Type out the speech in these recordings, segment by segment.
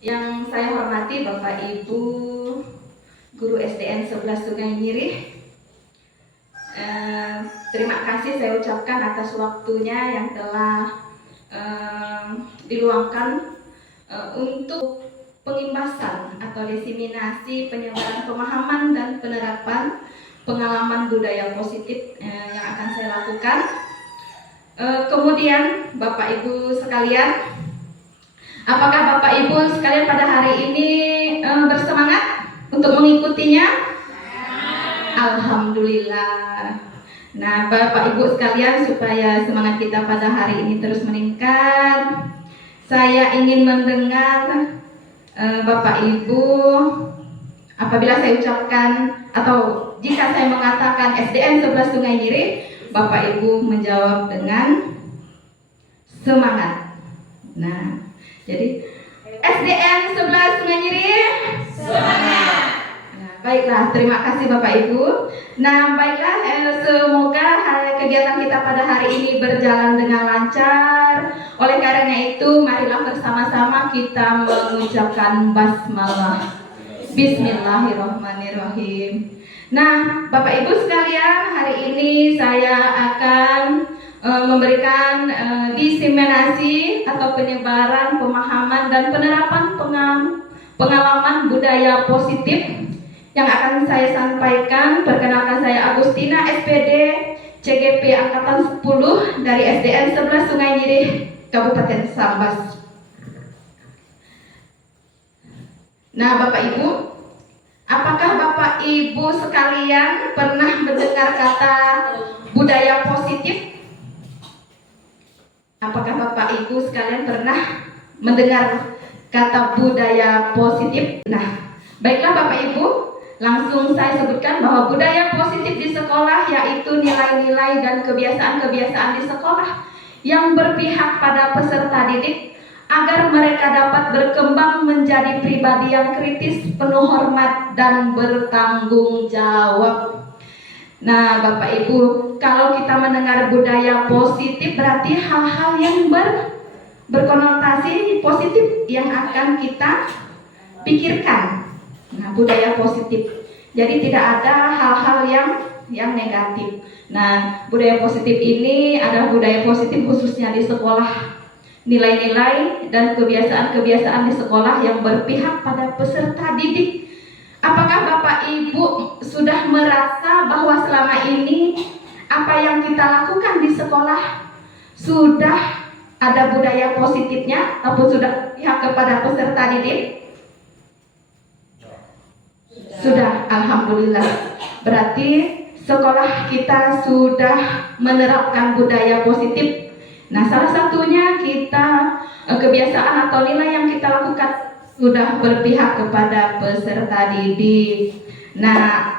Yang saya hormati Bapak Ibu Guru SDN 11 Sungai Nyirih, terima kasih saya ucapkan atas waktunya yang telah diluangkan untuk pengimbasan atau diseminasi penyebaran pemahaman dan penerapan pengalaman budaya positif yang akan saya lakukan. Kemudian Bapak Ibu sekalian, apakah Bapak Ibu sekalian pada hari ini bersemangat untuk mengikutinya? Alhamdulillah. Nah, Bapak Ibu sekalian, supaya semangat kita pada hari ini terus meningkat, saya ingin mendengar Bapak Ibu, apabila saya ucapkan atau jika saya mengatakan SDN 11 Sungai Nyirih, Bapak Ibu menjawab dengan semangat. Nah, jadi SDN 11 Sungai Nyirih, semangat. Nah, baiklah, terima kasih Bapak Ibu. Nah, baiklah, semoga kegiatan kita pada hari ini berjalan dengan lancar. Oleh karena itu, marilah bersama-sama kita mengucapkan basmalah. Bismillahirrahmanirrahim. Nah, Bapak Ibu sekalian, hari ini saya akan memberikan diseminasi atau penyebaran pemahaman dan penerapan pengalaman budaya positif yang akan saya sampaikan. Perkenalkan, saya Agustina SPD CGP Angkatan 10 dari SDN 11 Sungai Nyirih, Kabupaten Sambas. Nah, Bapak Ibu, apakah Bapak Ibu sekalian pernah mendengar kata budaya positif? Apakah Bapak Ibu sekalian pernah mendengar kata budaya positif? Nah, baiklah Bapak Ibu, langsung saya sebutkan bahwa budaya positif di sekolah yaitu nilai-nilai dan kebiasaan-kebiasaan di sekolah yang berpihak pada peserta didik agar mereka dapat berkembang menjadi pribadi yang kritis, penuh hormat, dan bertanggung jawab. Nah, Bapak Ibu, kalau kita mendengar budaya positif berarti hal-hal yang berkonotasi positif yang akan kita pikirkan. Nah, budaya positif. Jadi tidak ada hal-hal yang negatif. Nah, budaya positif ini adalah budaya positif khususnya di sekolah. Nilai-nilai dan kebiasaan-kebiasaan di sekolah yang berpihak pada peserta didik. Apakah Bapak Ibu sudah merasa bahwa selama ini apa yang kita lakukan di sekolah sudah ada budaya positifnya ataupun sudah pihak kepada peserta didik? Sudah, alhamdulillah. Berarti sekolah kita sudah menerapkan budaya positif. Nah, salah satunya kita kebiasaan atau nilai yang kita lakukan sudah berpihak kepada peserta didik. Nah,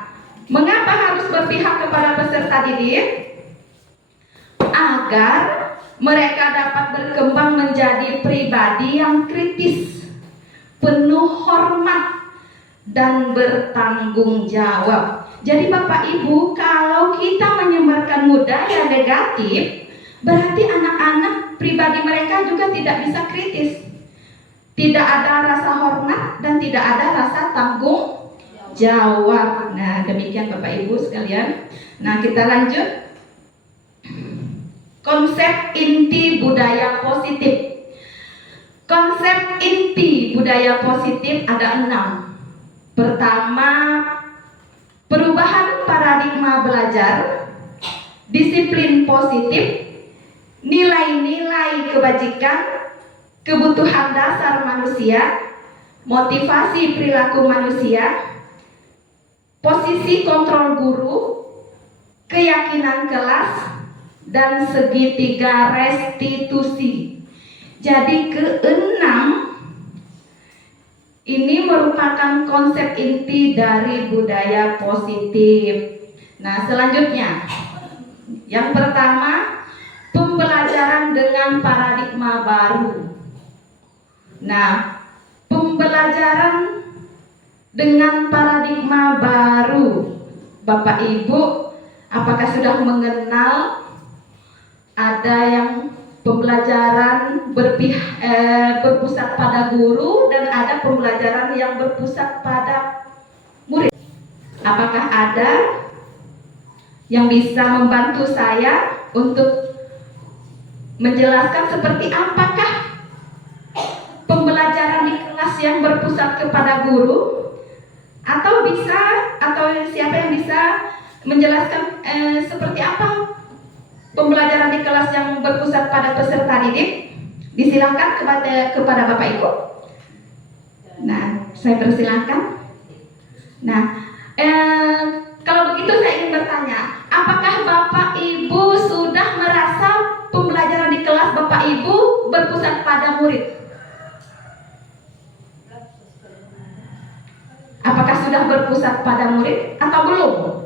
mengapa harus berpihak kepada peserta didik? Agar mereka dapat berkembang menjadi pribadi yang kritis, penuh hormat, dan bertanggung jawab. Jadi Bapak Ibu, kalau kita menyebarkan budaya negatif, berarti anak-anak pribadi mereka juga tidak bisa kritis. Tidak ada rasa hormat dan tidak ada rasa tanggung jawab. Nah, demikian Bapak Ibu sekalian. Nah, kita lanjut. Konsep inti budaya positif. Konsep inti budaya positif ada 6. Pertama, perubahan paradigma belajar, disiplin positif, nilai-nilai kebajikan, kebutuhan dasar manusia, motivasi perilaku manusia, posisi kontrol guru, keyakinan kelas, dan segitiga restitusi. Jadi keenam ini merupakan konsep inti dari budaya positif. Nah, selanjutnya, yang pertama, pembelajaran dengan paradigma baru. Nah, pembelajaran dengan paradigma baru, Bapak Ibu, apakah sudah mengenal ada yang pembelajaran berpusat pada guru dan ada pembelajaran yang berpusat pada murid. Apakah ada yang bisa membantu saya untuk menjelaskan seperti apakah pembelajaran di kelas yang berpusat kepada guru, atau siapa yang bisa menjelaskan seperti apa pembelajaran di kelas yang berpusat pada peserta didik? Disilakan kepada Bapak Ibu. Nah, saya persilakan. Nah, kalau begitu saya ingin bertanya, apakah Bapak Ibu sudah merasa pembelajaran di kelas Bapak Ibu berpusat pada murid? Apakah sudah berpusat pada murid atau belum?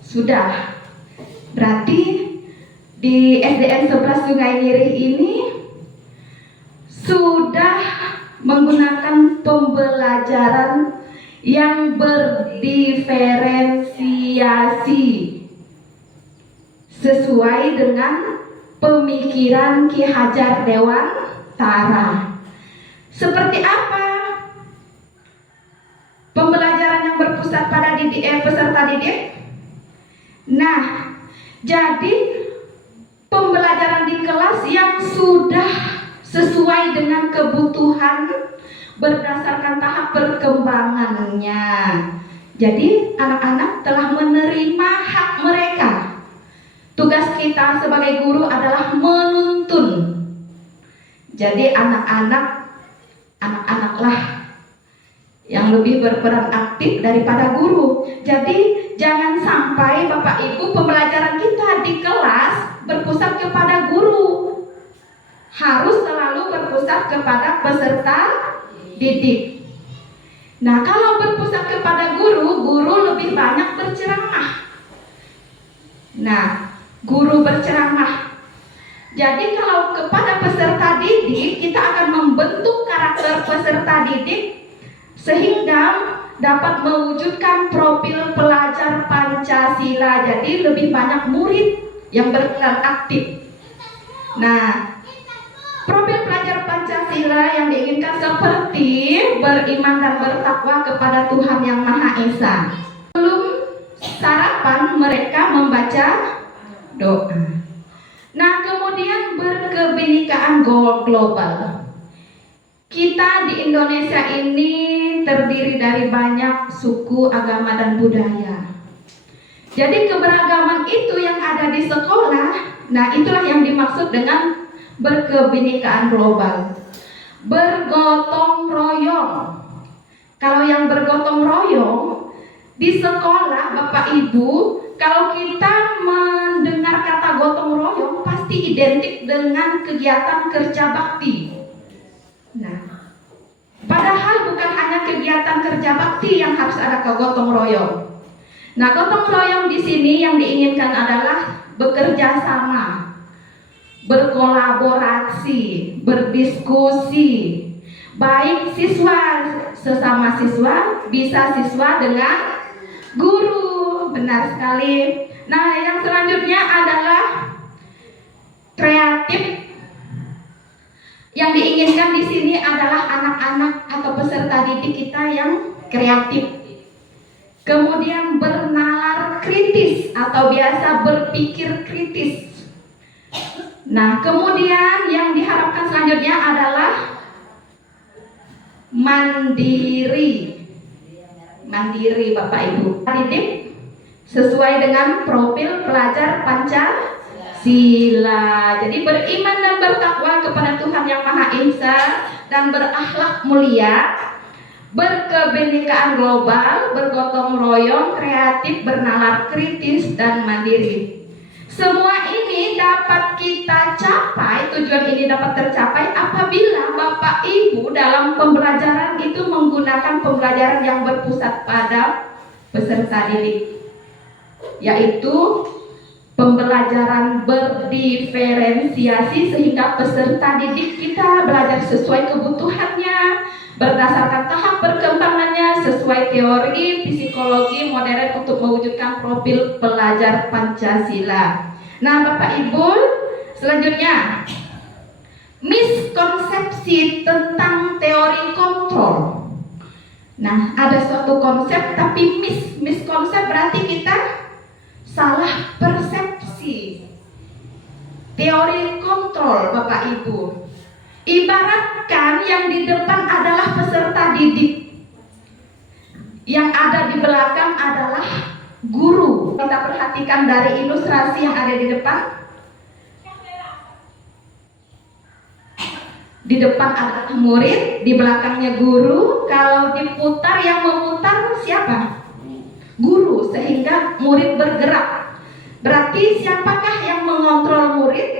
Sudah. Berarti di SDN 11 Sungai Nyirih ini sudah menggunakan pembelajaran yang berdiferensiasi sesuai dengan pemikiran Ki Hajar Dewantara. Seperti apa pembelajaran yang berpusat pada peserta didik? Nah, jadi pembelajaran di kelas yang sudah sesuai dengan kebutuhan berdasarkan tahap perkembangannya. Jadi anak-anak telah menerima hak mereka. Tugas kita sebagai guru adalah menuntun. Jadi anak-anaklah yang lebih berperan aktif daripada guru. Jadi jangan sampai Bapak Ibu pembelajaran kita di kelas berpusat kepada guru. Harus selalu berpusat kepada peserta didik. Nah, kalau berpusat kepada guru, guru lebih banyak berceramah. Nah, guru berceramah. Jadi kalau kepada peserta didik, kita akan membentuk karakter peserta didik sehingga dapat mewujudkan profil pelajar Pancasila. Jadi lebih banyak murid yang berperan aktif. Nah, profil pelajar Pancasila yang diinginkan seperti beriman dan bertakwa kepada Tuhan Yang Maha Esa. Sebelum sarapan mereka membaca doa. Nah, kemudian berkebinekaan global. Kita di Indonesia ini terdiri dari banyak suku, agama, dan budaya. Jadi keberagaman itu yang ada di sekolah, nah itulah yang dimaksud dengan berkebinekaan global. Bergotong royong. Kalau yang bergotong royong di sekolah, Bapak Ibu, kalau kita mendengar kata gotong royong pasti identik dengan kegiatan kerja bakti. Nah, padahal bukan hanya kegiatan kerja bakti yang harus ada gotong royong. Nah, gotong royong di sini yang diinginkan adalah bekerja sama, berkolaborasi, berdiskusi. Baik siswa sesama siswa, bisa siswa dengan guru. Benar sekali. Nah, yang selanjutnya adalah kreatif. Yang diinginkan di sini adalah anak-anak atau peserta didik kita yang kreatif. Kemudian bernalar kritis atau biasa berpikir kritis. Nah, kemudian yang diharapkan selanjutnya adalah mandiri. Mandiri Bapak Ibu. Didik sesuai dengan profil pelajar Pancasila. Jadi beriman dan bertakwa kepada Tuhan Yang Maha Esa dan berakhlak mulia, berkebinekaan global, bergotong royong, kreatif, bernalar kritis, dan mandiri. Semua ini dapat kita capai, tujuan ini dapat tercapai apabila Bapak Ibu dalam pembelajaran itu menggunakan pembelajaran yang berpusat pada peserta didik, yaitu pembelajaran berdiferensiasi sehingga peserta didik kita belajar sesuai kebutuhannya, berdasarkan tahap perkembangannya, sesuai teori psikologi modern untuk mewujudkan profil pelajar Pancasila. Nah, Bapak Ibu, Selanjutnya, miskonsepsi tentang teori kontrol. Nah, ada suatu konsep tapi miskonsep berarti kita salah persepsi. Teori kontrol, Bapak Ibu, ibaratkan yang di depan adalah peserta didik, yang ada di belakang adalah guru. Kita perhatikan dari ilustrasi yang ada di depan. Di depan adalah murid, di belakangnya guru. Kalau diputar, yang memutar siapa? Guru, sehingga murid bergerak. Berarti siapakah yang mengontrol murid?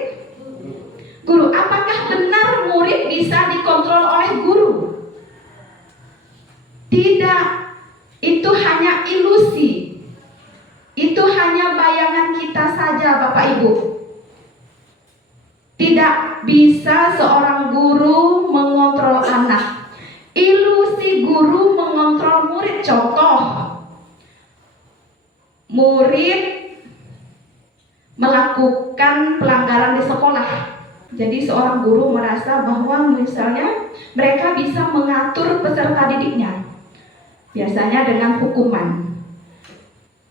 Guru. Apakah benar murid bisa dikontrol oleh guru? Tidak. Itu hanya ilusi. Itu hanya bayangan kita saja, Bapak Ibu. Tidak bisa seorang guru mengontrol anak. Ilusi guru mengontrol murid. Contoh, murid melakukan pelanggaran di sekolah. Jadi seorang guru merasa bahwa misalnya mereka bisa mengatur peserta didiknya, biasanya dengan hukuman.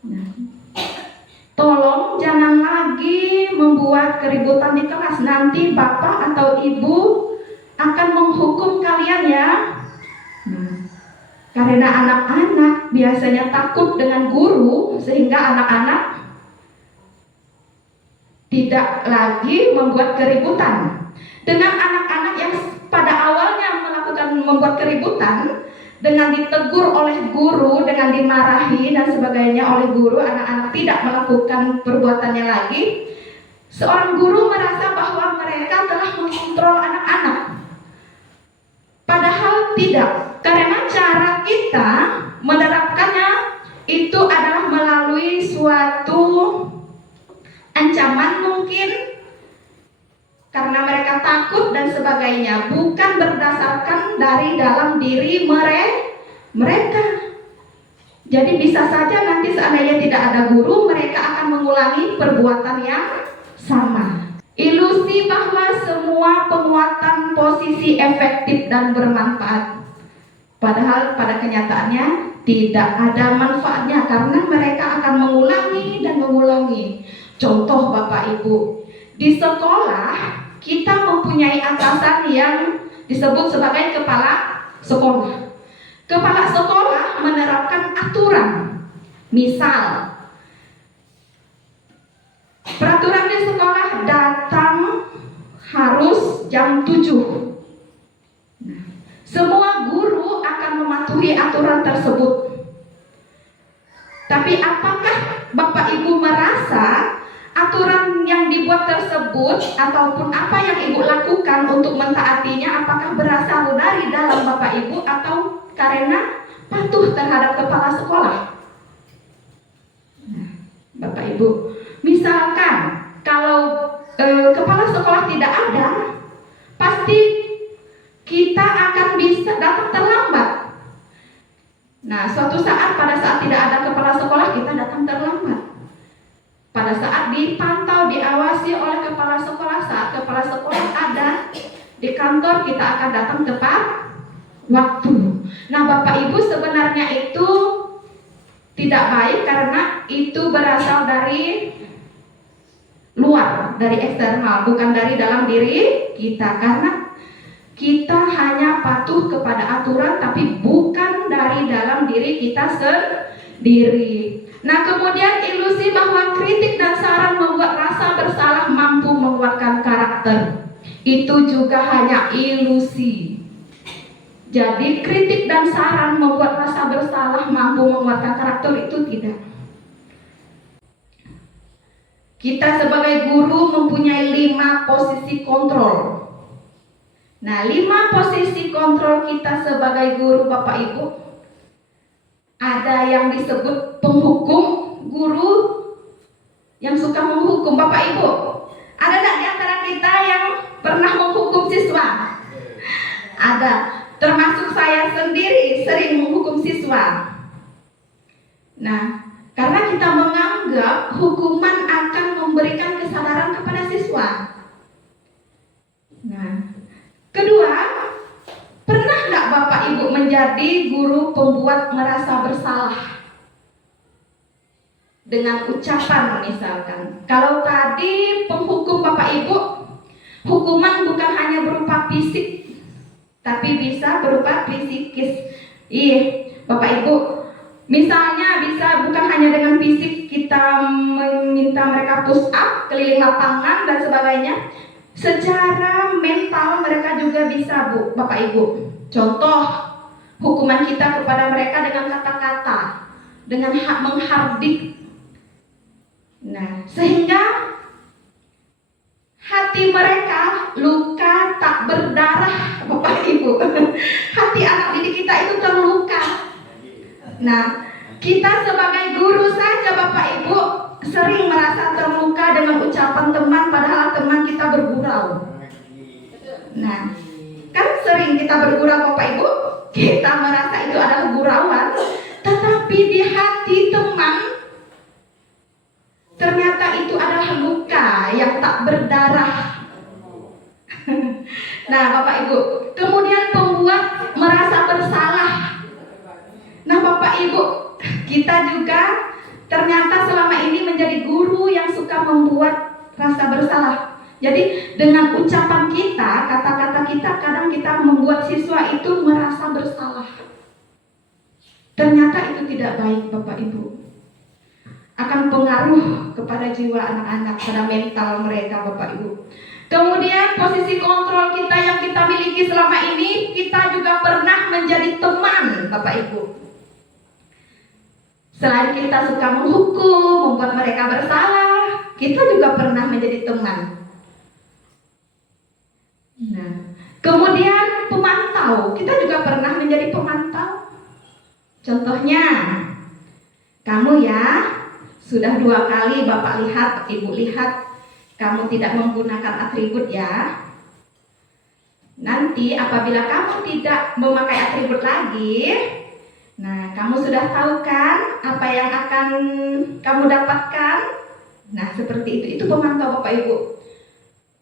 Nah, tolong jangan lagi membuat keributan di kelas. Nanti bapak atau ibu akan menghukum kalian ya. Karena anak-anak biasanya takut dengan guru, sehingga anak-anak tidak lagi membuat keributan. Dengan anak-anak yang pada awalnya membuat keributan, dengan ditegur oleh guru, dengan dimarahi dan sebagainya oleh guru, anak-anak tidak melakukan perbuatannya lagi. Seorang guru merasa bahwa mereka telah mengontrol anak-anak. Padahal tidak, karena cara kita menerapkannya itu adalah melalui suatu ancaman mungkin, karena mereka takut dan sebagainya, bukan berdasarkan dari dalam diri mereka. Jadi bisa saja nanti seandainya tidak ada guru, mereka akan mengulangi perbuatan yang sama. Ilusi bahwa semua penguatan posisi efektif dan bermanfaat. Padahal pada kenyataannya tidak ada manfaatnya, karena mereka akan mengulangi dan mengulangi. Contoh Bapak Ibu, di sekolah kita mempunyai atasan yang disebut sebagai kepala sekolah. Kepala sekolah menerapkan aturan. Misal, peraturan di sekolah datang harus jam 7. Semua guru akan mematuhi aturan tersebut. Tapi apakah Bapak Ibu merasa aturan yang dibuat tersebut ataupun apa yang Ibu lakukan untuk mentaatinya, apakah berasal dari dalam Bapak Ibu atau karena patuh terhadap kepala sekolah? Nah, Bapak Ibu, misalkan kalau kepala sekolah tidak ada, pasti kita akan bisa datang terlambat. Nah, suatu saat pada saat tidak ada kepala sekolah, kita datang terlambat. Pada saat dipantau, diawasi oleh kepala sekolah, saat kepala sekolah ada di kantor, kita akan datang tepat waktu. Nah, Bapak Ibu, sebenarnya itu tidak baik karena itu berasal dari luar, dari eksternal, bukan dari dalam diri kita. Karena kita hanya patuh kepada aturan, tapi bukan dari dalam diri kita sendiri. Nah, kemudian ilusi bahwa kritik dan saran membuat rasa bersalah mampu menguatkan karakter. Itu juga hanya ilusi. Jadi kritik dan saran membuat rasa bersalah mampu menguatkan karakter, itu tidak. Kita sebagai guru mempunyai 5 posisi kontrol. Nah, 5 posisi kontrol kita sebagai guru, Bapak Ibu. Ada yang disebut penghukum, guru yang suka menghukum. Bapak Ibu, ada tidak di antara kita yang pernah menghukum siswa? Ada, termasuk saya sendiri sering menghukum siswa. Nah, karena kita menganggap hukuman akan memberikan kesadaran kepada siswa. Nah, kedua, pernah nggak Bapak Ibu menjadi guru pembuat merasa bersalah? Dengan ucapan misalkan. Kalau tadi penghukum Bapak Ibu, hukuman bukan hanya berupa fisik, tapi bisa berupa psikis. Bapak Ibu, misalnya bisa bukan hanya dengan fisik, kita meminta mereka push up, keliling lapangan dan sebagainya. Secara mental mereka juga bisa, Bu, Bapak Ibu. Contoh, hukuman kita kepada mereka dengan kata-kata, dengan hak menghardik. Nah, sehingga hati mereka luka tak berdarah, Bapak Ibu. Hati anak didik kita itu terluka. Nah, kita sebagai guru saja Bapak Ibu sering merasa terluka dengan ucapan teman, padahal teman kita bergurau. Nah, kan sering kita bergurau Bapak Ibu, kita merasa itu adalah gurauan, tetapi di hati teman ternyata itu adalah luka yang tak berdarah. Nah, Bapak Ibu, kemudian pembuat merasa bersalah. Nah, Bapak Ibu, kita juga ternyata selama ini menjadi guru yang suka membuat rasa bersalah. Jadi dengan ucapan kita, kata-kata kita, kadang kita membuat siswa itu merasa bersalah. Ternyata itu tidak baik, Bapak Ibu. Akan pengaruh kepada jiwa anak-anak, pada mental mereka, Bapak Ibu. Kemudian posisi kontrol kita yang kita miliki selama ini, kita juga pernah menjadi teman, Bapak Ibu. Selain kita suka menghukum, membuat mereka bersalah, kita juga pernah menjadi teman. Nah, kemudian pemantau, kita juga pernah menjadi pemantau. Contohnya, kamu ya, sudah 2 kali Bapak lihat, Ibu lihat, kamu tidak menggunakan atribut ya. Nanti apabila kamu tidak memakai atribut lagi, nah kamu sudah tahu kan apa yang akan kamu dapatkan. Nah seperti itu pemantau Bapak Ibu.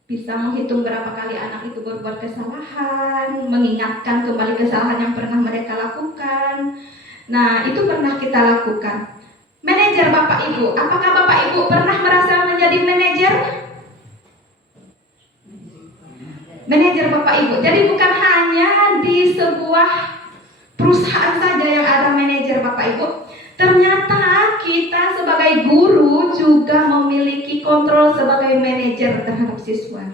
Bisa menghitung berapa kali anak itu berbuat kesalahan, mengingatkan kembali kesalahan yang pernah mereka lakukan. Nah itu pernah kita lakukan. Manajer Bapak Ibu, apakah Bapak Ibu pernah merasa menjadi manajer? Manajer Bapak Ibu, jadi bukan hanya di sebuah perusahaan saja yang ada manajer Bapak Ibu. Ternyata kita sebagai guru juga memiliki kontrol sebagai manajer terhadap siswa.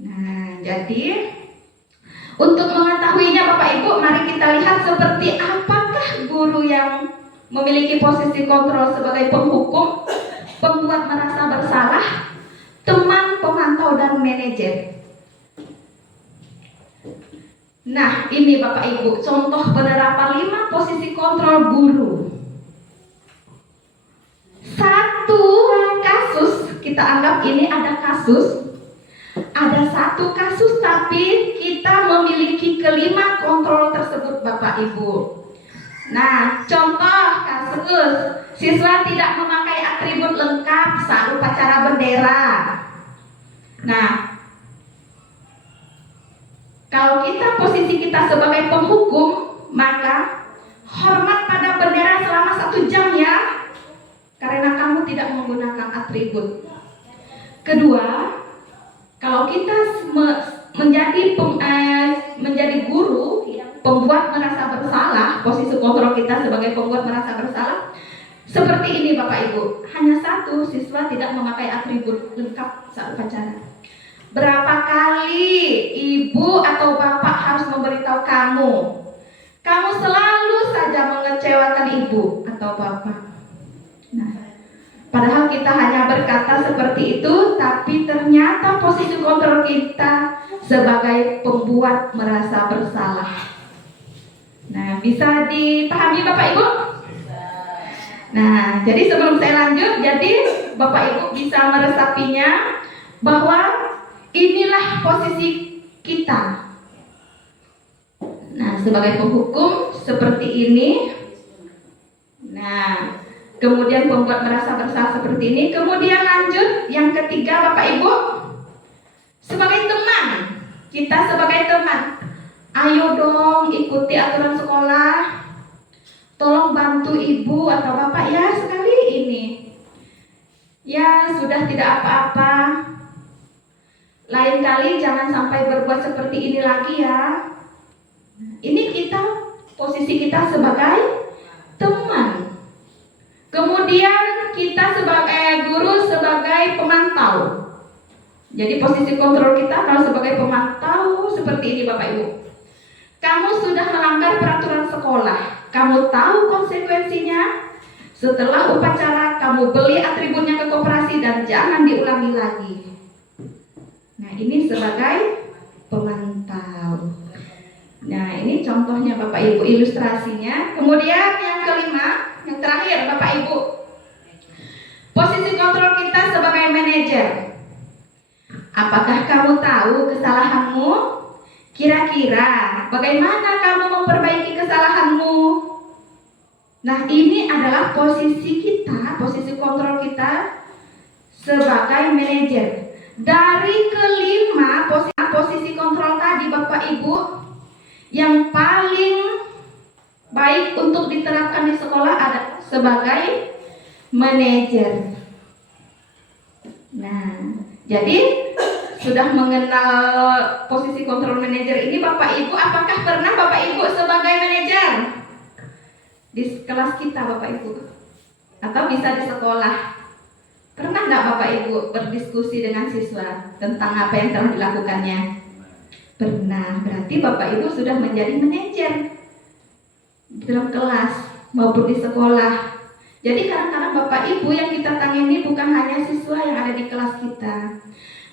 Nah, jadi untuk mengetahuinya Bapak Ibu, mari kita lihat seperti apakah guru yang memiliki posisi kontrol sebagai penghukum, pembuat merasa bersalah, teman, pemantau, dan manajer. Nah, ini Bapak Ibu, contoh penerapan 5 posisi kontrol guru. Satu kasus, kita anggap ini ada kasus. Ada satu kasus, tapi kita memiliki kelima kontrol tersebut Bapak Ibu. Nah, contoh kasus siswa tidak memakai atribut lengkap saat upacara bendera. Nah, kalau kita posisi kita sebagai penghukum, maka hormat pada bendera selama 1 jam ya, karena kamu tidak menggunakan atribut. Kedua, kalau kita menjadi guru pembuat merasa bersalah, posisi kontrol kita sebagai pembuat merasa bersalah, seperti ini Bapak Ibu, hanya 1 siswa tidak memakai atribut lengkap saat upacara. Berapa kali ibu atau bapak harus memberitahu kamu selalu saja mengecewakan ibu atau bapak. Nah, padahal kita hanya berkata seperti itu, tapi ternyata posisi kontrol kita sebagai pembuat merasa bersalah. Nah, bisa dipahami Bapak Ibu? Nah, jadi sebelum saya lanjut, jadi Bapak Ibu bisa meresapinya bahwa inilah posisi kita. Nah, sebagai penghukum seperti ini. Nah, kemudian pembuat merasa bersalah seperti ini. Kemudian lanjut yang ketiga Bapak Ibu, Sebagai teman, kita sebagai teman, ayo dong ikuti aturan sekolah. Tolong bantu ibu atau bapak ya sekali ini. Ya sudah tidak apa-apa. Lain kali jangan sampai berbuat seperti ini lagi ya. Ini posisi kita sebagai teman. Kemudian kita sebagai guru sebagai pemantau. Jadi posisi kontrol kita kalau sebagai pemantau seperti ini Bapak Ibu. Kamu sudah melanggar peraturan sekolah. Kamu tahu konsekuensinya. Setelah upacara kamu beli atributnya ke koperasi dan jangan diulangi lagi. Nah, ini sebagai pemantau. Nah, ini contohnya Bapak Ibu, ilustrasinya. Kemudian yang kelima, yang terakhir Bapak Ibu, posisi kontrol kita sebagai manajer. Apakah kamu tahu kesalahanmu? Kira-kira bagaimana kamu memperbaiki kesalahanmu? Nah, ini adalah posisi kita, posisi kontrol kita sebagai manajer. Dari kelima posisi kontrol tadi Bapak Ibu, yang paling baik untuk diterapkan di sekolah adalah sebagai manajer. Nah, jadi sudah mengenal posisi kontrol manajer ini Bapak Ibu, apakah pernah Bapak Ibu sebagai manajer di kelas kita Bapak Ibu? Atau bisa di sekolah? Pernah nggak Bapak Ibu berdiskusi dengan siswa tentang apa yang telah dilakukannya? Pernah, berarti Bapak Ibu sudah menjadi manajer di dalam kelas maupun di sekolah. Jadi kadang-kadang Bapak Ibu yang kita tangani bukan hanya siswa yang ada di kelas kita.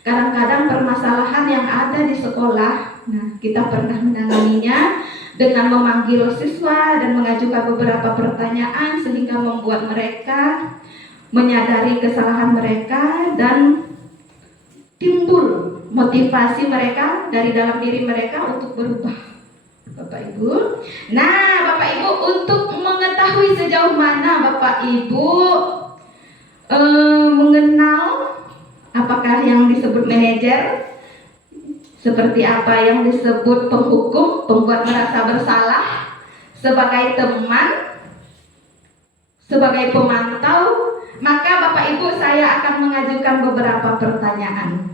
Kadang-kadang permasalahan yang ada di sekolah, nah kita pernah menanganinya dengan memanggil siswa dan mengajukan beberapa pertanyaan sehingga membuat mereka menyadari kesalahan mereka dan timbul motivasi mereka dari dalam diri mereka untuk berubah, Bapak Ibu. Nah, Bapak Ibu, untuk mengetahui sejauh mana Bapak Ibu mengenal apakah yang disebut manajer, seperti apa yang disebut penghukum, pembuat merasa bersalah, sebagai teman, sebagai pemantau, maka Bapak Ibu saya akan mengajukan beberapa pertanyaan.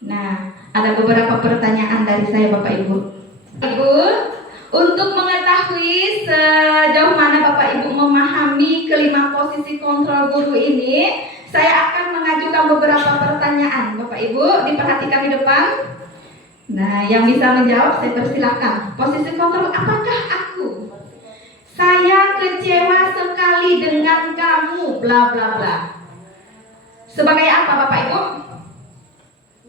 Nah, ada beberapa pertanyaan dari saya Bapak Ibu. Ibu, untuk mengetahui sejauh mana Bapak Ibu memahami kelima posisi kontrol guru ini, saya akan mengajukan beberapa pertanyaan. Bapak Ibu, diperhatikan di depan. Nah, yang bisa menjawab saya persilahkan. Posisi kontrol, apakah aku? Saya kecewa sekali dengan kamu, bla bla bla. Sebagai apa Bapak Ibu?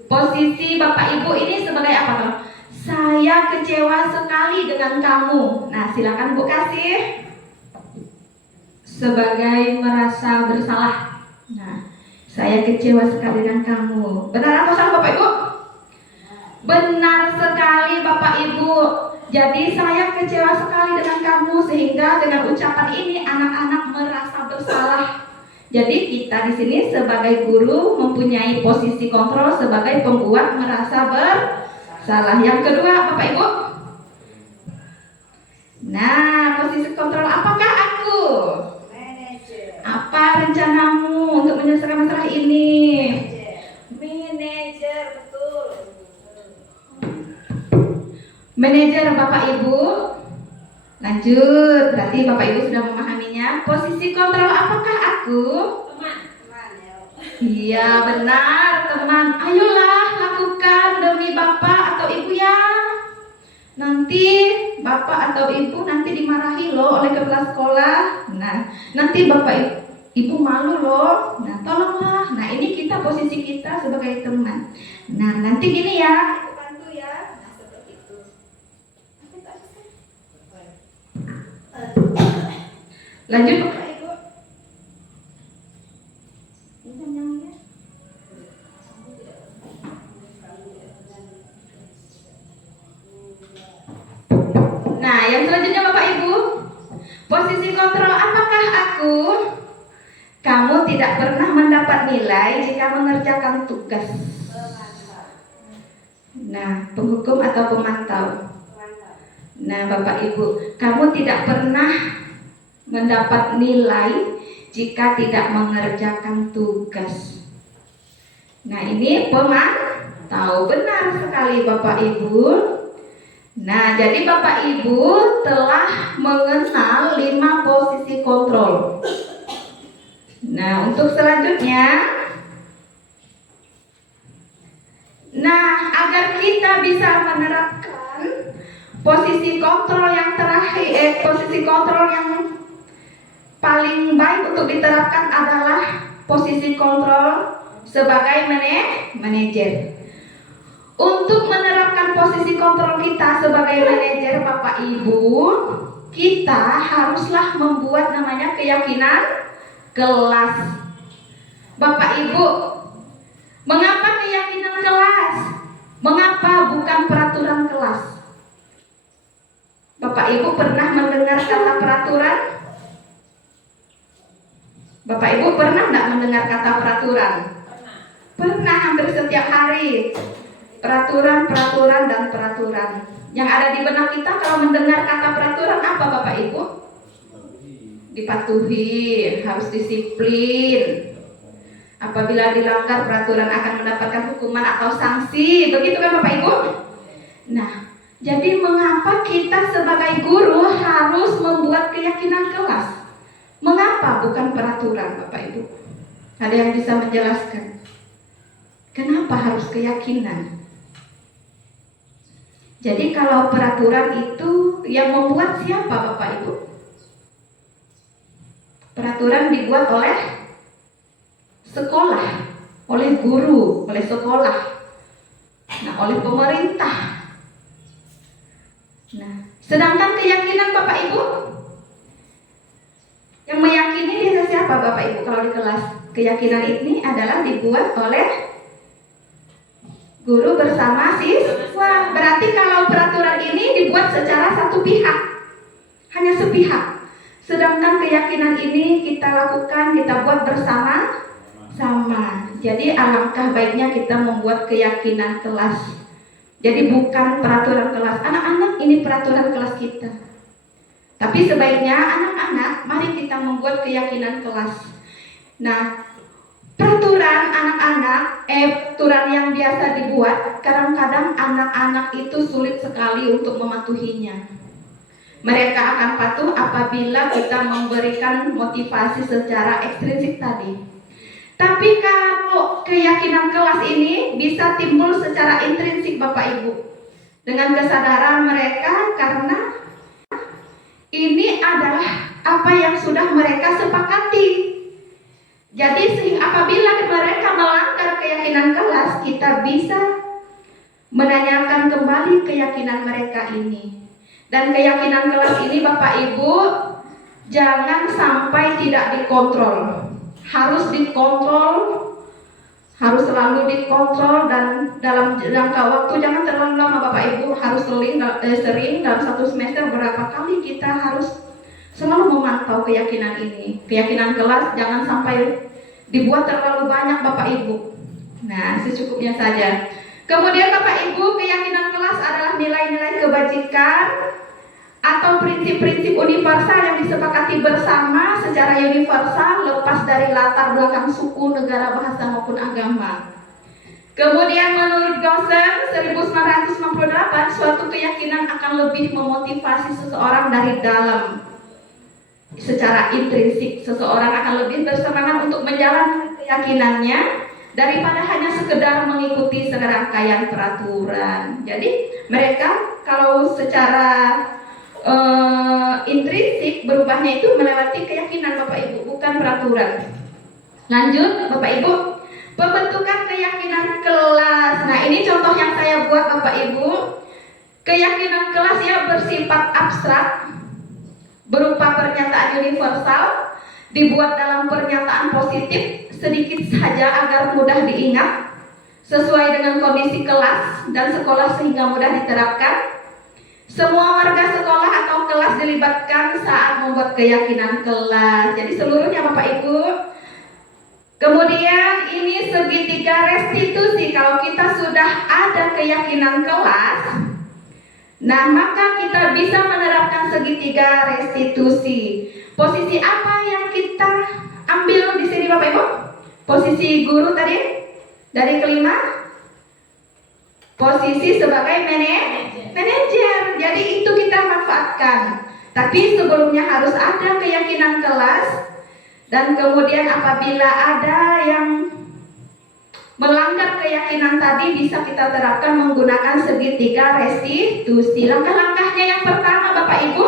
Posisi Bapak Ibu ini sebagai apa? Saya kecewa sekali dengan kamu. Nah, silakan Bu kasih. Sebagai merasa bersalah. Nah, saya kecewa sekali dengan kamu. Benar atau salah Bapak Ibu? Benar sekali Bapak Ibu. Jadi saya kecewa sekali dengan kamu, sehingga dengan ucapan ini anak-anak merasa bersalah. Jadi kita di sini sebagai guru mempunyai posisi kontrol sebagai pembuat merasa bersalah. Yang kedua Bapak Ibu. Nah, posisi kontrol apakah aku? Apa rencanamu untuk menyelesaikan masalah ini? Manajer, betul. Manajer Bapak Ibu. Lanjut, berarti Bapak Ibu sudah memahaminya. Posisi kontrol apakah aku? Teman ya. Iya benar teman. Ayolah lakukan demi Bapak atau Ibu ya. Nanti Bapak atau Ibu nanti dimarahi loh oleh kepala sekolah. Nah, nanti Bapak Ibu malu loh. Nah, tolonglah. Nah, ini kita posisi kita sebagai teman. Nah, nanti gini ya. Bantu ya. Nah, seperti itu. Lanjut Bapak Ibu. Nah, yang selanjutnya Bapak Ibu, posisi kontrol apakah aku? Kamu tidak pernah mendapat nilai jika mengerjakan tugas. Nah, penghukum atau pemantau. Nah, Bapak Ibu, kamu tidak pernah mendapat nilai jika tidak mengerjakan tugas. Nah, ini pemantau. Benar sekali Bapak Ibu. Nah, jadi Bapak Ibu telah mengenal 5 posisi kontrol. Nah, untuk selanjutnya, agar kita bisa menerapkan posisi kontrol yang terakhir, posisi kontrol yang paling baik untuk diterapkan adalah posisi kontrol sebagai manajer. Untuk menerapkan posisi kontrol kita sebagai manajer, Bapak Ibu, kita haruslah membuat namanya keyakinan kelas. Bapak Ibu, mengapa keyakinan kelas? Mengapa bukan peraturan kelas? Bapak Ibu pernah mendengar kata peraturan? Bapak Ibu pernah enggak mendengar kata peraturan? Pernah, hampir setiap hari. Peraturan, dan peraturan. Yang ada di benak kita kalau mendengar kata peraturan apa Bapak Ibu? Dipatuhi, harus disiplin. Apabila dilanggar peraturan akan mendapatkan hukuman atau sanksi. Begitu kan Bapak Ibu? Nah, jadi mengapa kita sebagai guru harus membuat keyakinan kelas? Mengapa bukan peraturan Bapak Ibu? Ada yang bisa menjelaskan? Kenapa harus keyakinan? Jadi kalau peraturan itu yang membuat siapa Bapak Ibu? Peraturan dibuat oleh sekolah, oleh guru, oleh sekolah, oleh pemerintah. Nah, sedangkan keyakinan Bapak Ibu, yang meyakini dia siapa Bapak Ibu kalau di kelas? Keyakinan ini adalah dibuat oleh guru bersama siswa. Berarti kalau peraturan ini dibuat secara satu pihak, hanya sepihak. Sedangkan keyakinan ini kita lakukan, kita buat bersama-sama. Jadi alangkah baiknya kita membuat keyakinan kelas. Jadi bukan peraturan kelas. Anak-anak, ini peraturan kelas kita. Tapi sebaiknya anak-anak, mari kita membuat keyakinan kelas. Nah, peraturan anak-anak, peraturan yang biasa dibuat, kadang-kadang anak-anak itu sulit sekali untuk mematuhinya. Mereka akan patuh apabila kita memberikan motivasi secara ekstrinsik tadi. Tapi kalau keyakinan kelas ini bisa timbul secara intrinsik Bapak Ibu, dengan kesadaran mereka, karena ini adalah apa yang sudah mereka sepakati. Jadi apabila mereka melanggar keyakinan kelas, kita bisa menanyakan kembali keyakinan mereka ini. Dan keyakinan kelas ini Bapak Ibu jangan sampai tidak dikontrol. Harus dikontrol, harus selalu dikontrol, dan dalam jangka waktu jangan terlalu lama Bapak Ibu. Harus sering dalam satu semester berapa kali kita harus selalu memantau keyakinan ini. Keyakinan kelas jangan sampai dibuat terlalu banyak Bapak Ibu. Nah, secukupnya saja. Kemudian Bapak Ibu, keyakinan kelas adalah nilai-nilai kebajikan atau prinsip-prinsip universal yang disepakati bersama secara universal, lepas dari latar belakang suku, negara, bahasa maupun agama. Kemudian menurut Gossen 1998, suatu keyakinan akan lebih memotivasi seseorang dari dalam. Secara intrinsik, seseorang akan lebih bersemangat untuk menjalankan keyakinannya daripada hanya sekedar mengikuti serangkaian peraturan. Jadi mereka kalau secara intrinsik berubahnya itu melewati keyakinan Bapak Ibu, bukan peraturan. Lanjut Bapak Ibu, pembentukan keyakinan kelas. Nah, ini contoh yang saya buat Bapak Ibu. Keyakinan kelas yang bersifat abstrak, berupa pernyataan universal, dibuat dalam pernyataan positif sedikit saja agar mudah diingat, sesuai dengan kondisi kelas dan sekolah sehingga mudah diterapkan. Semua warga sekolah atau kelas dilibatkan saat membuat keyakinan kelas. Jadi seluruhnya Bapak Ibu Kemudian ini segitiga restitusi. Kalau kita sudah ada keyakinan kelas, nah maka kita bisa menerapkan segitiga restitusi. Posisi apa yang kita ambil di sini Bapak Ibu? Posisi guru tadi dari kelima, posisi sebagai manajer. Jadi itu kita manfaatkan. Tapi sebelumnya harus ada keyakinan kelas. Dan kemudian apabila ada yang melanggar keyakinan tadi, bisa kita terapkan menggunakan segitiga restitusi. Langkah-langkahnya yang pertama Bapak Ibu,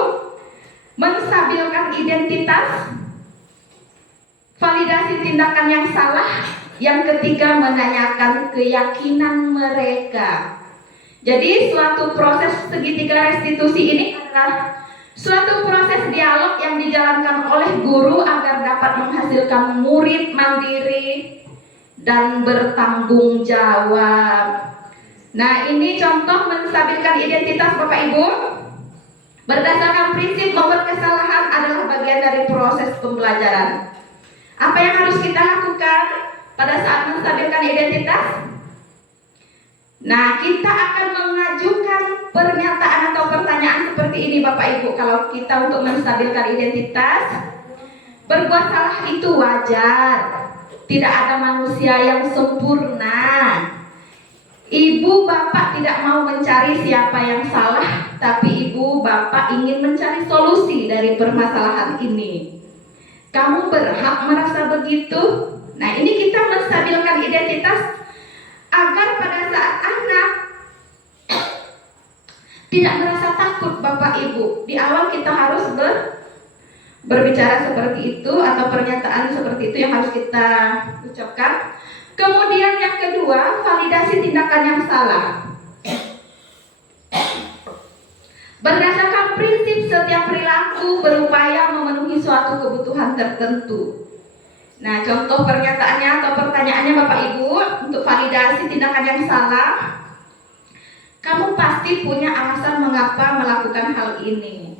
menstabilkan identitas, validasi tindakan yang salah. Yang ketiga, menanyakan keyakinan mereka. Jadi suatu proses segitiga restitusi ini adalah suatu proses dialog yang dijalankan oleh guru agar dapat menghasilkan murid mandiri dan bertanggung jawab. Nah, ini contoh menstabilkan identitas Bapak Ibu. Berdasarkan prinsip bahwa kesalahan adalah bagian dari proses pembelajaran. Apa yang harus kita lakukan pada saat menstabilkan identitas? Nah, kita akan mengajukan pernyataan atau pertanyaan seperti ini Bapak Ibu. Kalau kita untuk menstabilkan identitas, berbuat salah itu wajar. Tidak ada manusia yang sempurna. Ibu bapak tidak mau mencari siapa yang salah, tapi ibu bapak ingin mencari solusi dari permasalahan ini. Kamu berhak merasa begitu. Nah, ini kita menstabilkan identitas agar pada saat anak tidak merasa takut Bapak Ibu. Di awal kita harus berbicara seperti itu, atau pernyataan seperti itu yang harus kita ucapkan. Kemudian yang kedua, validasi tindakan yang salah. Berdasarkan prinsip setiap perilaku berupaya memenuhi suatu kebutuhan tertentu. Nah, contoh pernyataannya atau pertanyaannya Bapak Ibu untuk validasi tindakan yang salah. Kamu pasti punya alasan mengapa melakukan hal ini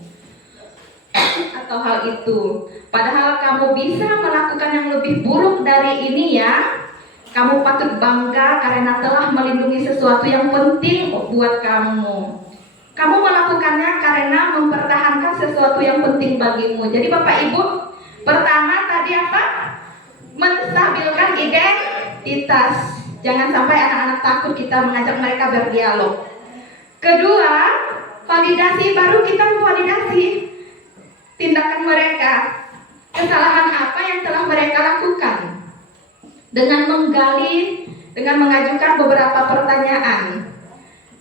atau hal itu. Padahal kamu bisa melakukan yang lebih buruk dari ini ya. Kamu patut bangga karena telah melindungi sesuatu yang penting buat kamu. Kamu melakukannya karena mempertahankan sesuatu yang penting bagimu. Jadi Bapak Ibu, pertama tadi apa? Menstabilkan identitas. Jangan sampai anak-anak takut kita mengajak mereka berdialog. Kedua, validasi, baru kita memvalidasi tindakan mereka. Kesalahan apa yang telah mereka lakukan. Dengan menggali, dengan mengajukan beberapa pertanyaan.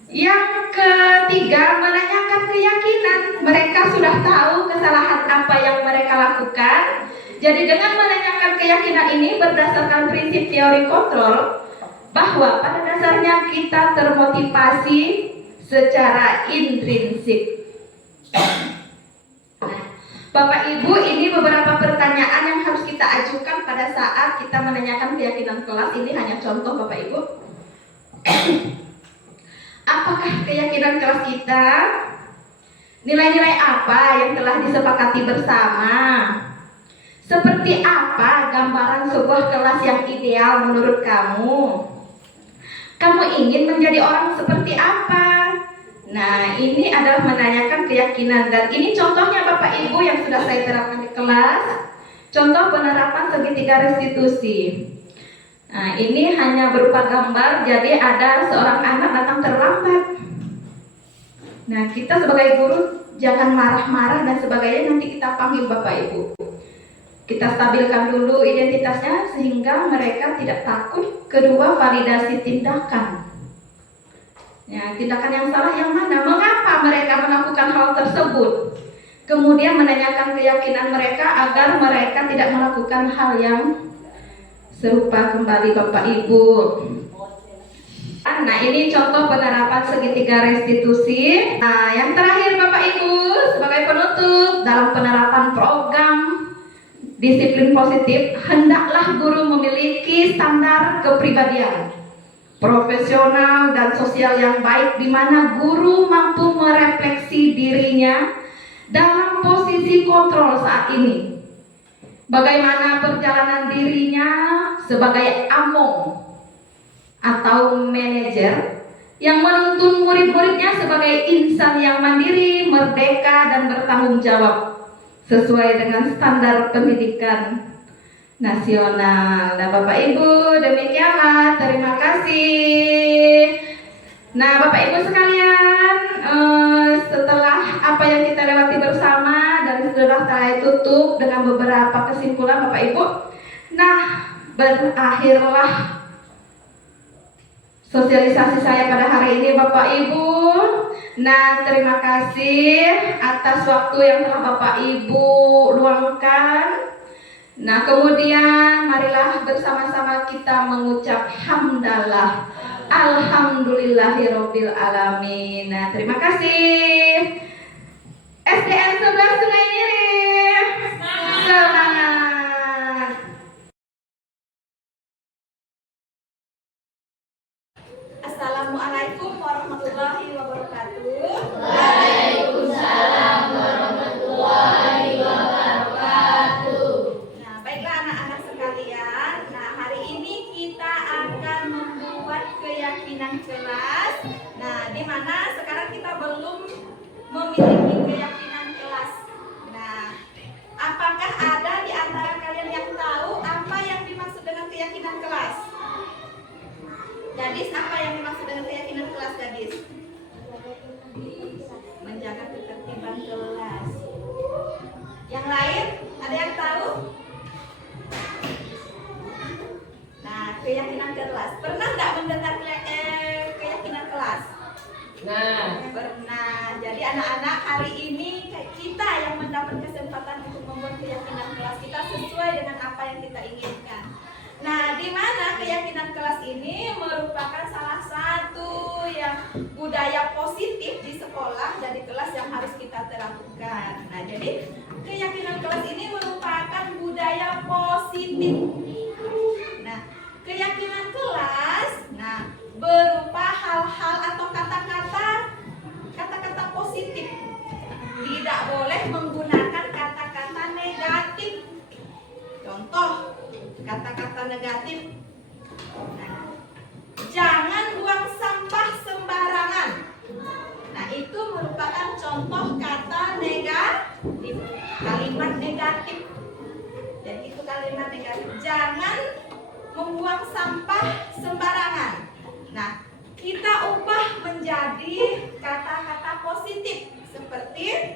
Yang ketiga, menanyakan keyakinan. Mereka sudah tahu kesalahan apa yang mereka lakukan. Jadi dengan menanyakan keyakinan ini berdasarkan prinsip teori kontrol, bahwa pada dasarnya kita termotivasi secara intrinsik. Bapak Ibu, ini beberapa pertanyaan yang harus kita ajukan pada saat kita menanyakan keyakinan kelas. Ini hanya contoh Bapak Ibu. Apakah keyakinan kelas kita? Nilai-nilai apa yang telah disepakati bersama? Seperti apa gambaran sebuah kelas yang ideal menurut kamu? Kamu ingin menjadi orang seperti apa? Nah, ini adalah menanyakan keyakinan. Dan ini contohnya Bapak Ibu yang sudah saya terapkan di kelas. Contoh penerapan segitiga restitusi. Nah, ini hanya berupa gambar. Jadi ada seorang anak datang terlambat. Nah, kita sebagai guru jangan marah-marah dan sebagainya. Nanti kita panggil Bapak Ibu. Kita stabilkan dulu identitasnya sehingga mereka tidak takut. Kedua, validasi tindakan. Ya, tindakan yang salah yang mana? Mengapa mereka melakukan hal tersebut? Kemudian menanyakan keyakinan mereka agar mereka tidak melakukan hal yang serupa kembali Bapak Ibu. Nah, ini contoh penerapan segitiga restitusi. Nah, yang terakhir Bapak Ibu, sebagai penutup dalam penerapan program disiplin positif, hendaklah guru memiliki standar kepribadian profesional dan sosial yang baik, di mana guru mampu merefleksi dirinya dalam posisi kontrol saat ini. bagaimana perjalanan dirinya sebagai among atau manajer yang menuntun murid-muridnya sebagai insan yang mandiri, merdeka, dan bertanggung jawab sesuai dengan standar pendidikan nasional. Nah, Bapak Ibu, demikianlah. Terima kasih. Nah, Bapak Ibu sekalian, setelah apa yang kita lewati bersama dan sudah saya tutup dengan beberapa kesimpulan, Bapak Ibu. Nah, berakhirlah sosialisasi saya pada hari ini, Bapak Ibu. Nah, terima kasih atas waktu yang telah Bapak Ibu luangkan. Nah, kemudian marilah bersama-sama kita mengucap hamdalah. Alhamdulillahirabbil alamin. Nah, terima kasih. SDN 11 Sungai Nyirim. Semangat. Assalamualaikum warahmatullahi wabarakatuh. Waalaikumsalam warahmatullahi wabarakatuh. Nah, baiklah anak-anak sekalian. Nah, hari ini kita akan membuat keyakinan kelas. Nah, di mana sekarang kita belum memiliki keyakinan kelas. Nah, apakah ada di antara kalian yang tahu apa yang dimaksud dengan keyakinan kelas? Gadis, apa yang dimaksud dengan keyakinan kelas, gadis? Menjaga ketertiban kelas. Yang lain, ada yang tahu? Nah, keyakinan kelas. Pernah nggak mendengar keyakinan kelas? Nah, Pernah. Jadi anak-anak, hari ini kita yang mendapat kesempatan untuk membuat keyakinan kelas kita sesuai dengan apa yang kita inginkan. Nah, di mana keyakinan kelas ini merupakan salah satu yang budaya positif di sekolah dan di kelas yang harus kita terapkan. Nah, jadi keyakinan kelas ini merupakan budaya positif. Nah, keyakinan kelas, nah, berupa hal-hal atau kata-kata positif. Tidak boleh menggunakan kata-kata negatif. Contoh kata-kata negatif. Nah, jangan buang sampah sembarangan. Nah, itu merupakan contoh kata negatif, kalimat negatif. Jadi itu kalimat negatif. Jangan membuang sampah sembarangan. Nah, kita ubah menjadi kata-kata positif. Seperti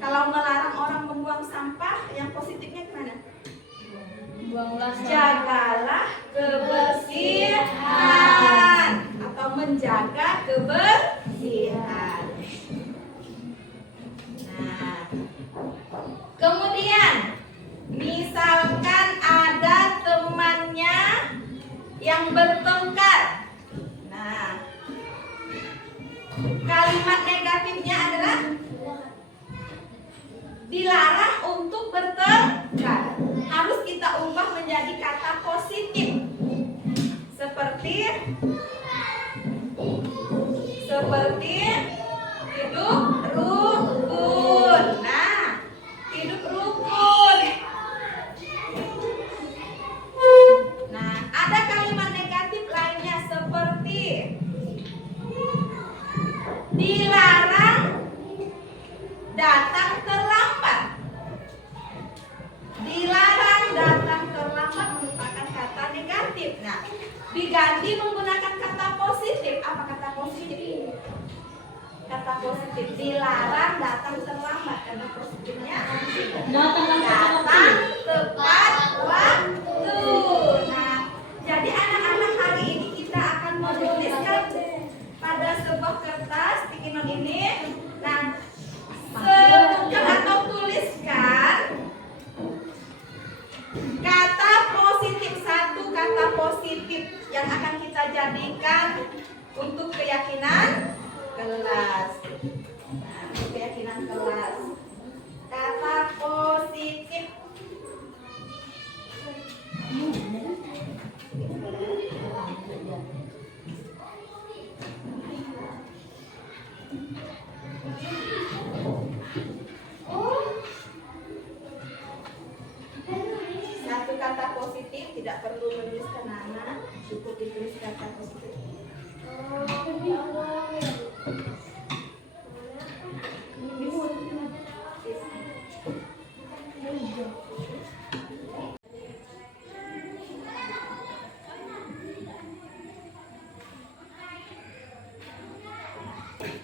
kalau melarang orang membuang sampah, yang positifnya gimana? buanglah Jagalah kebersihan atau menjaga kebersihan. Nah, kemudian misalkan ada temannya yang bertengkar. Nah, kalimat negatifnya adalah dilarang untuk bertengkar. Harus kita ubah menjadi kata positif. Seperti hidup rukun. Nah, hidup rukun. Nah, ada kalimat negatif lainnya seperti dilarang datang terlambat. Dilarang datang terlambat merupakan kata negatif. Nah, diganti menggunakan kata positif. Apa kata positif? Kata positif, dilarang datang terlambat. Karena positifnya datang tepat waktu. Nah, jadi anak-anak, hari ini kita akan menuliskan pada sebuah kertas sticky note ini. Nah, sebutkan atau tuliskan kata positif, satu kata positif yang akan kita jadikan untuk keyakinan kelas. Nah, untuk keyakinan kelas, kata positif. Anak-anak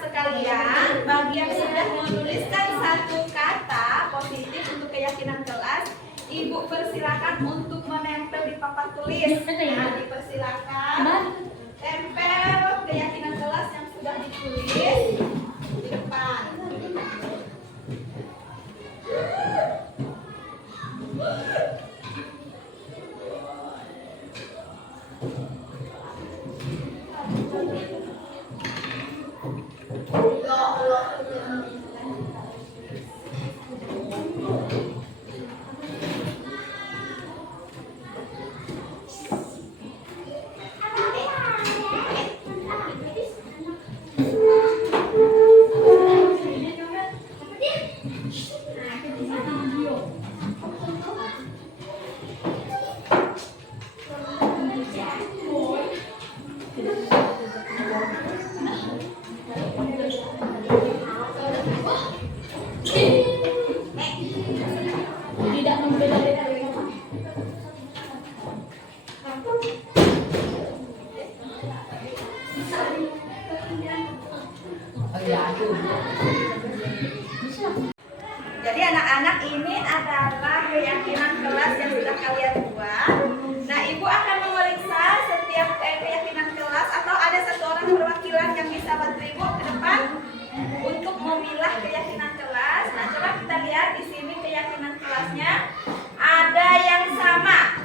sekalian, bagi yang sudah menuliskan satu kata positif untuk keyakinan kelas, Ibu persilakan untuk menempel di papan tulis. Nah, dipersilakan tempel keyakinan kelas yang sudah ditulis di depan. Tidak membeda-bedakan. Jadi anak-anak, ini adalah keyakinan kelas yang sudah kalian buat. Nah, Ibu akan memeriksa setiap keyakinan kelas, atau ada satu orang perwakilan yang bisa bantu Ibu ke depan untuk memilah keyakinan kelas. Nah, coba kita lihat di sini keyakinan kelasnya ada yang sama.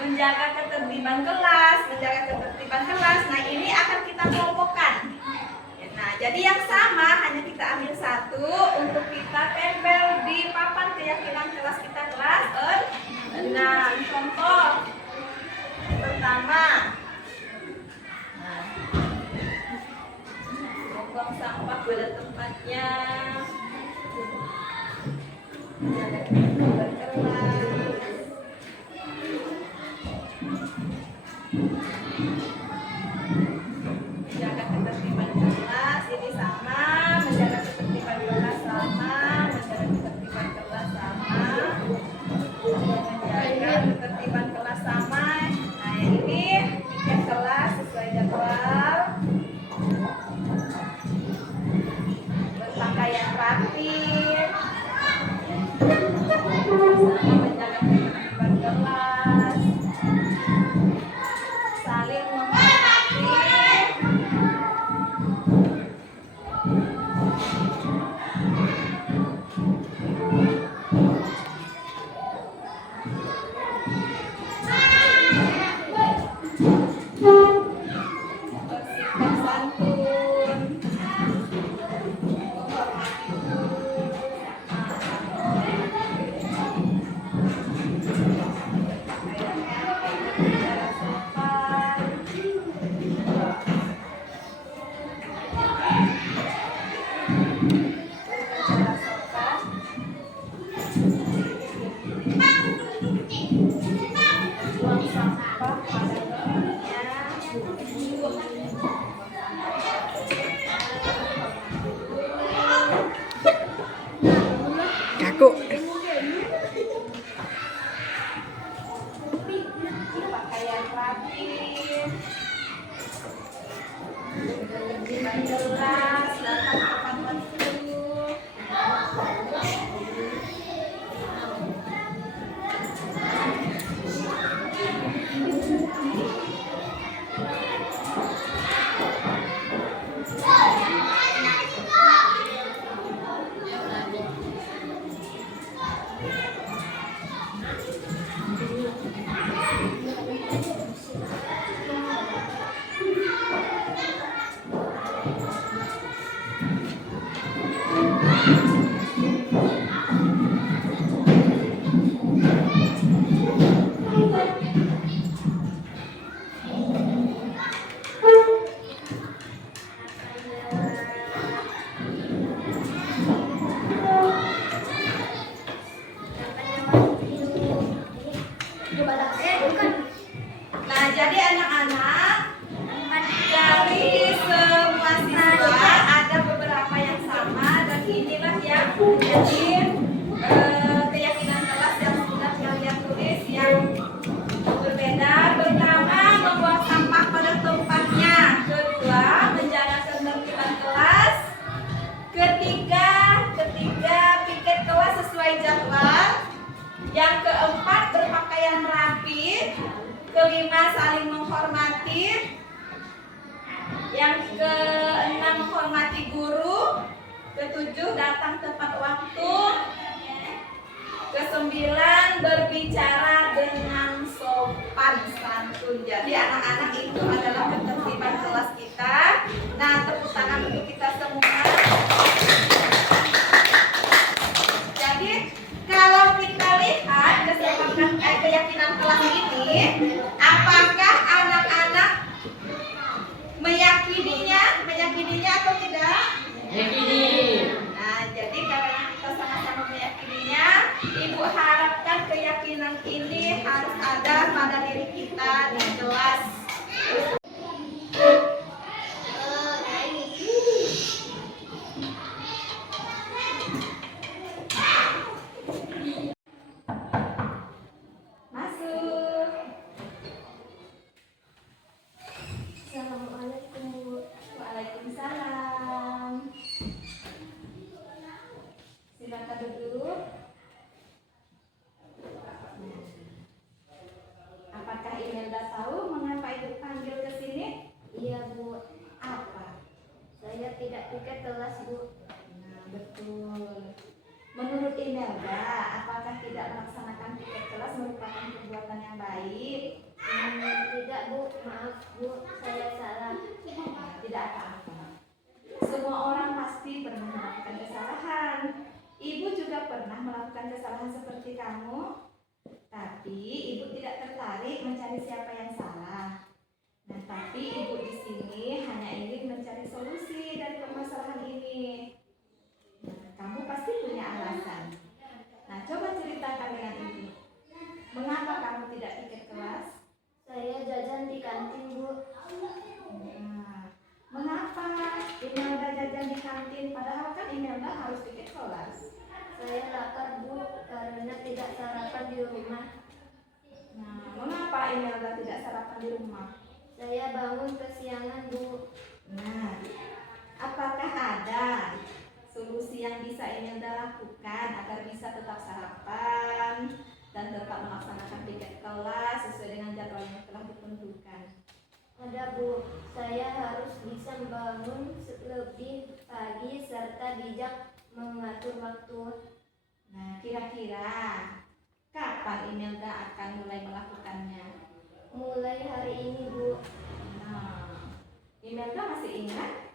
Menjaga ketertiban kelas, menjaga ketertiban kelas. Nah, ini akan kita kelompokkan. Nah, jadi yang sama hanya kita ambil satu untuk kita tempel di papan keyakinan kelas kita kelas 6. Contoh pertama, buang sampah pada tempatnya, menjaga ketertiban kelas. Menjaga ketertiban kelas ini sama, menjaga ketertiban kelas sama, menjaga ketertiban kelas sama, menjaga ketertiban kelas sama. Nah, ini tiket kelas sesuai jadwal, berpakaian rapi, sama menjaga ketertiban kelas, saling menghormati, bersikap santun, menghormati guru, bicara sopan, bicara sopan, buang sampah pada tempatnya, Kaku. pakaian rapi, ketertiban kelas, datang tepat waktu. Jadi keyakinan kelas yang sudah kalian tulis yang berbeda. Pertama, membuang sampah pada tempatnya. Kedua, menjaga ketertiban kelas. Ketiga, piket kelas sesuai jadwal. Yang keempat, berpakaian rapi. Kelima, saling menghormati. Yang keenam, menghormati guru. Ketujuh, datang tepat waktu. Kesembilan, berbicara dengan sopan santun. Jadi anak-anak itu adalah ketertiban kelas kita. Nah, tepuk tangan untuk kita semua. Jadi kalau kita lihat keyakinan kelas ini, apakah anak-anak meyakininya atau tidak? Nah, jadi karena kita sama-sama meyakininya, Ibu harapkan keyakinan ini harus ada pada diri kita di kelas. Masuk. Assalamualaikum Bu. Waalaikumsalam. Silakan duduk. Apakah Imelda tahu mengapa Ibu panggil ke sini? Iya Bu, Apa? saya tidak piket kelas Bu. Nah, betul. Menurut Imelda, apakah tidak melaksanakan piket kelas merupakan perbuatan yang baik? Tidak Bu, maaf Bu, saya salah. Nah, tidak apa-apa. Semua orang pasti pernah melakukan kesalahan. Ibu juga pernah melakukan kesalahan seperti kamu. Tapi Ibu tidak tertarik mencari siapa yang salah. Nah, tapi Ibu di sini hanya ingin mencari solusi dari permasalahan ini. Nah, kamu pasti punya alasan. Nah, coba ceritakan dengan Ibu. Mengapa kamu tidak ikut kelas? Saya jajan di kantin Bu. Nah, mengapa Imelda jajan di kantin padahal kan Imelda harus ikut kelas? Saya lapar Bu, karena tidak sarapan di rumah. Nah, mengapa Imelda tidak sarapan di rumah? Saya bangun kesiangan Bu. Nah, apakah ada solusi yang bisa Imelda lakukan agar bisa tetap sarapan dan tetap melaksanakan piket kelas sesuai dengan jadwal yang telah ditentukan? Ada Bu, saya harus bisa bangun lebih pagi serta bijak mengatur waktu. Nah, kira-kira kapan Imelda akan mulai melakukannya? Mulai hari ini Bu. Nah, Imelda masih ingat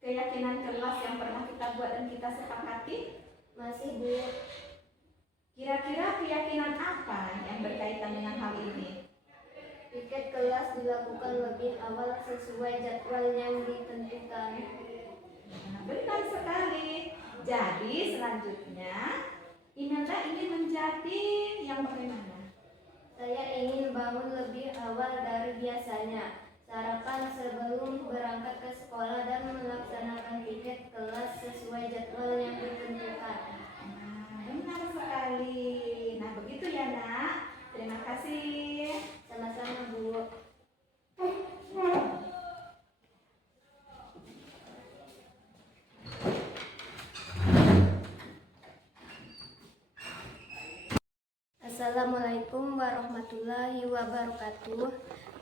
keyakinan kelas yang pernah kita buat dan kita sepakati? Masih Bu. Kira-kira keyakinan apa yang berkaitan dengan hal ini? Piket kelas dilakukan lebih awal sesuai jadwal yang ditentukan. Nah, benar sekali. Jadi selanjutnya Imelda ingin menjadi yang bagaimana? Saya ingin bangun lebih awal dari biasanya, sarapan sebelum berangkat ke sekolah dan melaksanakan piket kelas sesuai jadwal yang ditentukan. Nah, benar sekali. Nah, begitu ya, Nak. Terima kasih. Sama-sama Bu. Assalamualaikum warahmatullahi wabarakatuh.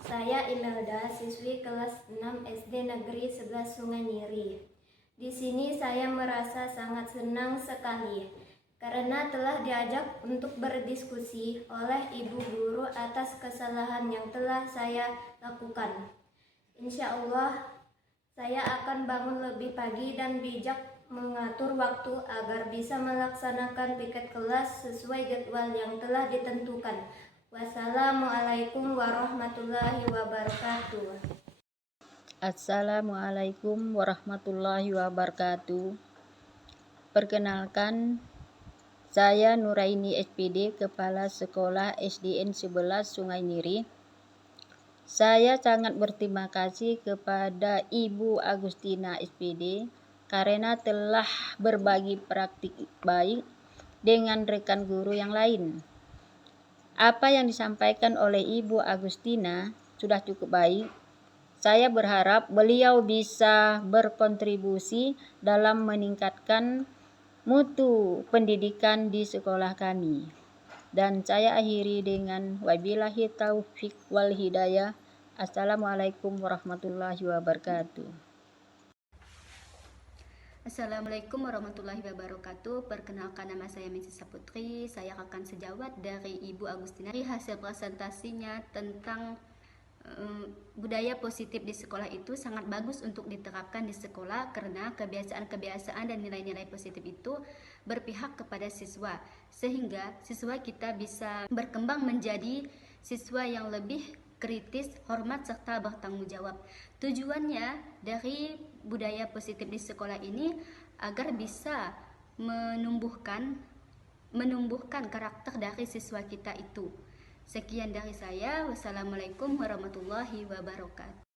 Saya Imelda, siswi kelas 6 SD Negeri 11 Sungai Nyiri. Di sini saya merasa sangat senang sekali karena telah diajak untuk berdiskusi oleh ibu guru atas kesalahan yang telah saya lakukan. Insya Allah, saya akan bangun lebih pagi dan bijak mengatur waktu agar bisa melaksanakan piket kelas sesuai jadwal yang telah ditentukan. Wassalamualaikum warahmatullahi wabarakatuh. Assalamualaikum warahmatullahi wabarakatuh. Perkenalkan, saya Nuraini SPD, Kepala Sekolah SDN 11 Sungai Nyiri. Saya sangat berterima kasih kepada Ibu Agustina SPD karena telah berbagi praktik baik dengan rekan guru yang lain. Apa yang disampaikan oleh Ibu Agustina sudah cukup baik. Saya berharap beliau bisa berkontribusi dalam meningkatkan mutu pendidikan di sekolah kami. Dan saya akhiri dengan wabillahi taufiq wal hidayah. Assalamualaikum warahmatullahi wabarakatuh. Assalamualaikum warahmatullahi wabarakatuh. Perkenalkan, nama saya Mrs. Saputri. Saya akan sejawat dari Ibu Agustina. Hasil presentasinya tentang budaya positif di sekolah itu sangat bagus untuk diterapkan di sekolah karena kebiasaan-kebiasaan dan nilai-nilai positif itu berpihak kepada siswa, sehingga siswa kita bisa berkembang menjadi siswa yang lebih kritis, hormat, serta bertanggung jawab. Tujuannya dari budaya positif di sekolah ini agar bisa menumbuhkan karakter dari siswa kita itu. Sekian dari saya. Wassalamualaikum warahmatullahi wabarakatuh.